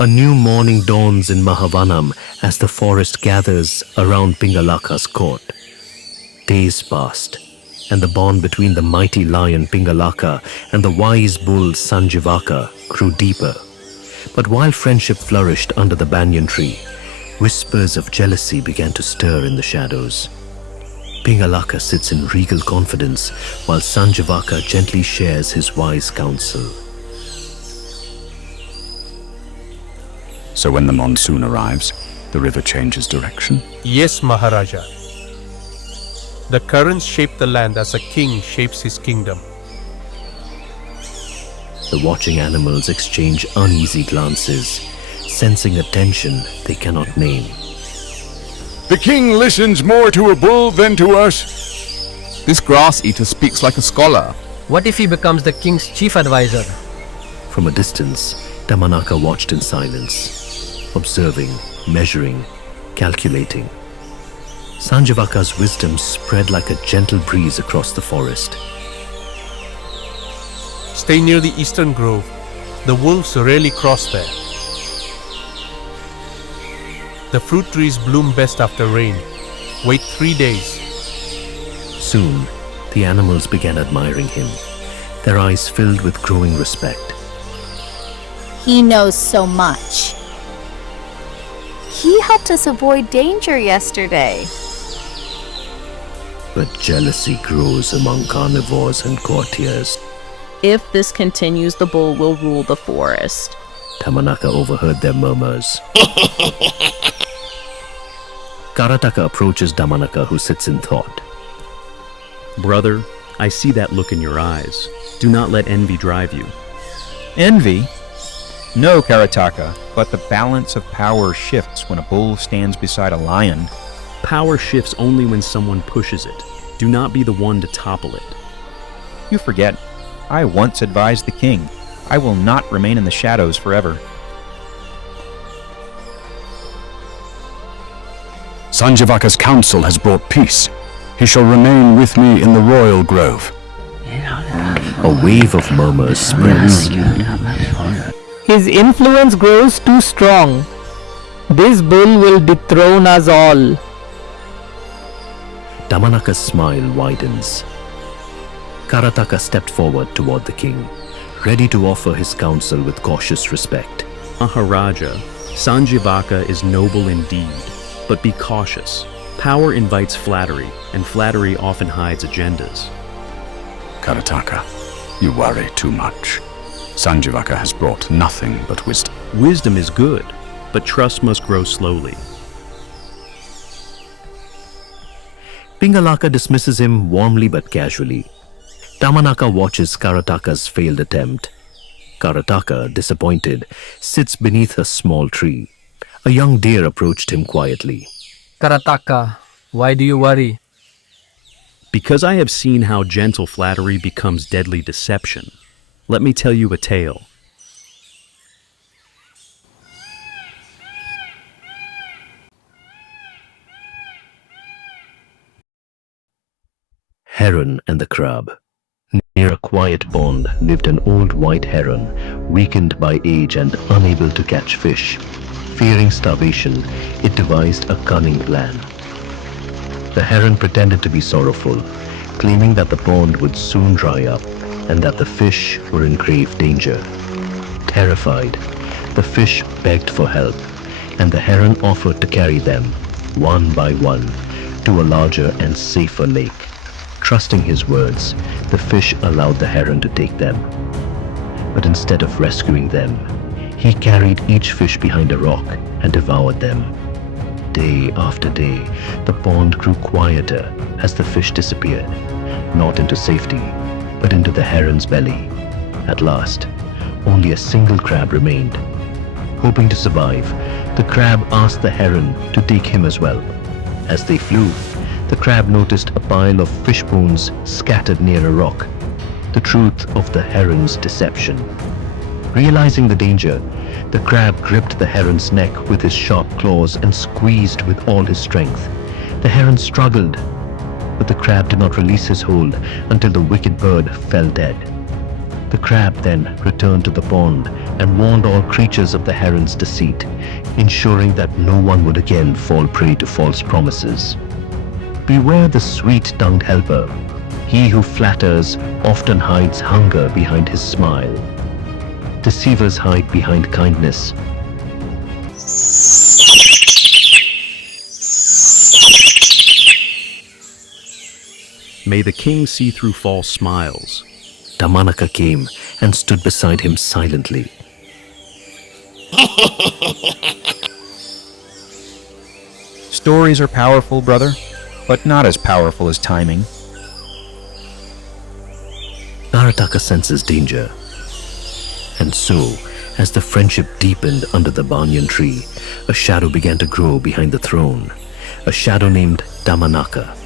A new morning dawns in Mahavanam as the forest gathers around Pingalaka's court. Days passed, and the bond between the mighty lion Pingalaka and the wise bull Sanjivaka grew deeper. But while friendship flourished under the banyan tree, whispers of jealousy began to stir in the shadows. Pingalaka sits in regal confidence while Sanjivaka gently shares his wise counsel. So when the monsoon arrives, the river changes direction? Yes, Maharaja. The currents shape the land as a king shapes his kingdom. The watching animals exchange uneasy glances, sensing a tension they cannot name. The king listens more to a bull than to us. This grass eater speaks like a scholar. What if he becomes the king's chief advisor? From a distance, Damanaka watched in silence, observing, measuring, calculating. Sanjivaka's wisdom spread like a gentle breeze across the forest. Stay near the eastern grove. The wolves rarely cross there. The fruit trees bloom best after rain. Wait 3 days. Soon, the animals began admiring him, their eyes filled with growing respect. He knows so much. He helped us avoid danger yesterday. But jealousy grows among carnivores and courtiers. If this continues, the bull will rule the forest. Damanaka overheard their murmurs. Karataka approaches Damanaka, who sits in thought. Brother, I see that look in your eyes. Do not let envy drive you. Envy? No, Karataka, but the balance of power shifts when a bull stands beside a lion. Power shifts only when someone pushes it. Do not be the one to topple it. You forget, I once advised the king. I will not remain in the shadows forever. Sanjivaka's counsel has brought peace. He shall remain with me in the royal grove. A wave of murmurs spreads. His influence grows too strong. This bull will dethrone us all. Damanaka's smile widens. Karataka stepped forward toward the king, ready to offer his counsel with cautious respect. Maharaja, Sanjivaka is noble indeed, but be cautious. Power invites flattery, and flattery often hides agendas. Karataka, you worry too much. Sanjivaka has brought nothing but wisdom. Wisdom is good, but trust must grow slowly. Pingalaka dismisses him warmly but casually. Damanaka watches Karataka's failed attempt. Karataka, disappointed, sits beneath a small tree. A young deer approached him quietly. Karataka, why do you worry? Because I have seen how gentle flattery becomes deadly deception. Let me tell you a tale. Heron and the Crab. Near a quiet pond lived an old white heron, weakened by age and unable to catch fish. Fearing starvation, it devised a cunning plan. The heron pretended to be sorrowful, claiming that the pond would soon dry up and that the fish were in grave danger. Terrified, the fish begged for help, and the heron offered to carry them, one by one, to a larger and safer lake. Trusting his words, the fish allowed the heron to take them. But instead of rescuing them, he carried each fish behind a rock and devoured them. Day after day, the pond grew quieter as the fish disappeared, not into safety, but into the heron's belly. At last, only a single crab remained. Hoping to survive, the crab asked the heron to take him as well. As they flew, the crab noticed a pile of fish bones scattered near a rock, the truth of the heron's deception. Realizing the danger, the crab gripped the heron's neck with his sharp claws and squeezed with all his strength. The heron struggled, but the crab did not release his hold until the wicked bird fell dead. The crab then returned to the pond and warned all creatures of the heron's deceit, ensuring that no one would again fall prey to false promises. Beware the sweet-tongued helper. He who flatters often hides hunger behind his smile. Deceivers hide behind kindness. May the king see through false smiles. Damanaka came and stood beside him silently. Stories are powerful, brother, but not as powerful as timing. Karataka senses danger. And so, as the friendship deepened under the banyan tree, a shadow began to grow behind the throne. A shadow named Damanaka.